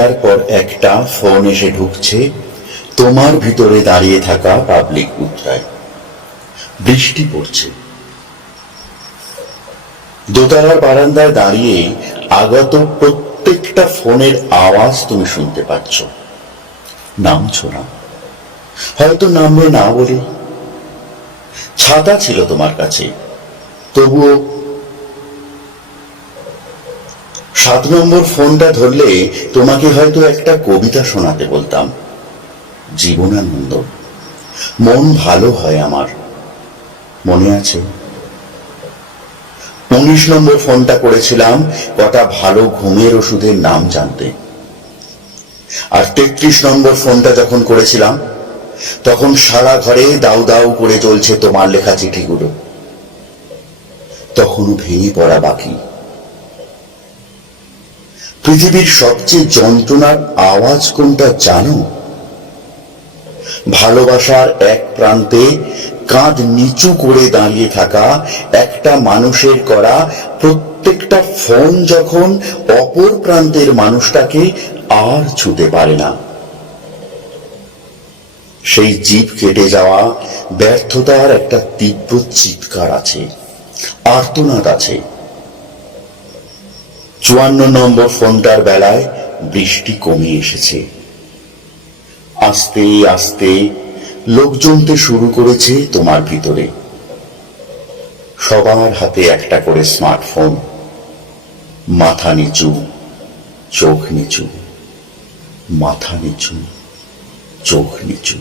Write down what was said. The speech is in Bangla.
একটার পর একটা ফোন এসে ঢুকছে তোমার ভিতরে দাঁড়িয়ে থাকা পাবলিক বুথটায়। বৃষ্টি পড়ছে, দোতলার বারান্দায় দাঁড়িয়ে আগত প্রত্যেকটা ফোনের আওয়াজ তুমি শুনতে পাচ্ছ। নামছো না, হয়তো নামবে না বলে। ছাতা ছিল তোমার কাছে, তবুও 7 নম্বর ফোনটা ধরলে তোমাকে হয়তো একটা কবিতা শোনাতে বলতাম। জীবনানন্দ, মন ভালো হয় আমার, মনে আছে? 19 নম্বর ফোনটা করেছিলাম কটা ভালো ঘুমের ওষুধের নাম জানতে। আর 33 নম্বর ফোনটা যখন করেছিলাম তখন সারা ঘরে দাউ দাউ করে চলছে তোমার লেখা চিঠিগুলো। তখনও ভেঙে পড়া বাকি। পৃথিবীর সবচেয়ে যন্ত্রণার আওয়াজ কোনটা জানো? ভালোবাসার এক প্রান্তে কাঁধ নিচু করে দাঁড়িয়ে থাকা একটা মানুষের করা প্রত্যেকটা ফোন যখন অপর প্রান্তের মানুষটাকে আর ছুতে পারে না। সেই জিভ কেটে যাওয়া ব্যর্থতার একটা তীব্র চিৎকার আছে, আর্তনাদ আছে। 54 নম্বর ফোনটার বেলায় বৃষ্টি কমে এসেছে। আস্তে আস্তে লোক জমতে শুরু করেছে তোমার ভিতরে। সবার হাতে একটা করে স্মার্টফোন। মাথা নিচু, চোখ নিচু, মাথা নিচু, চোখ নিচু।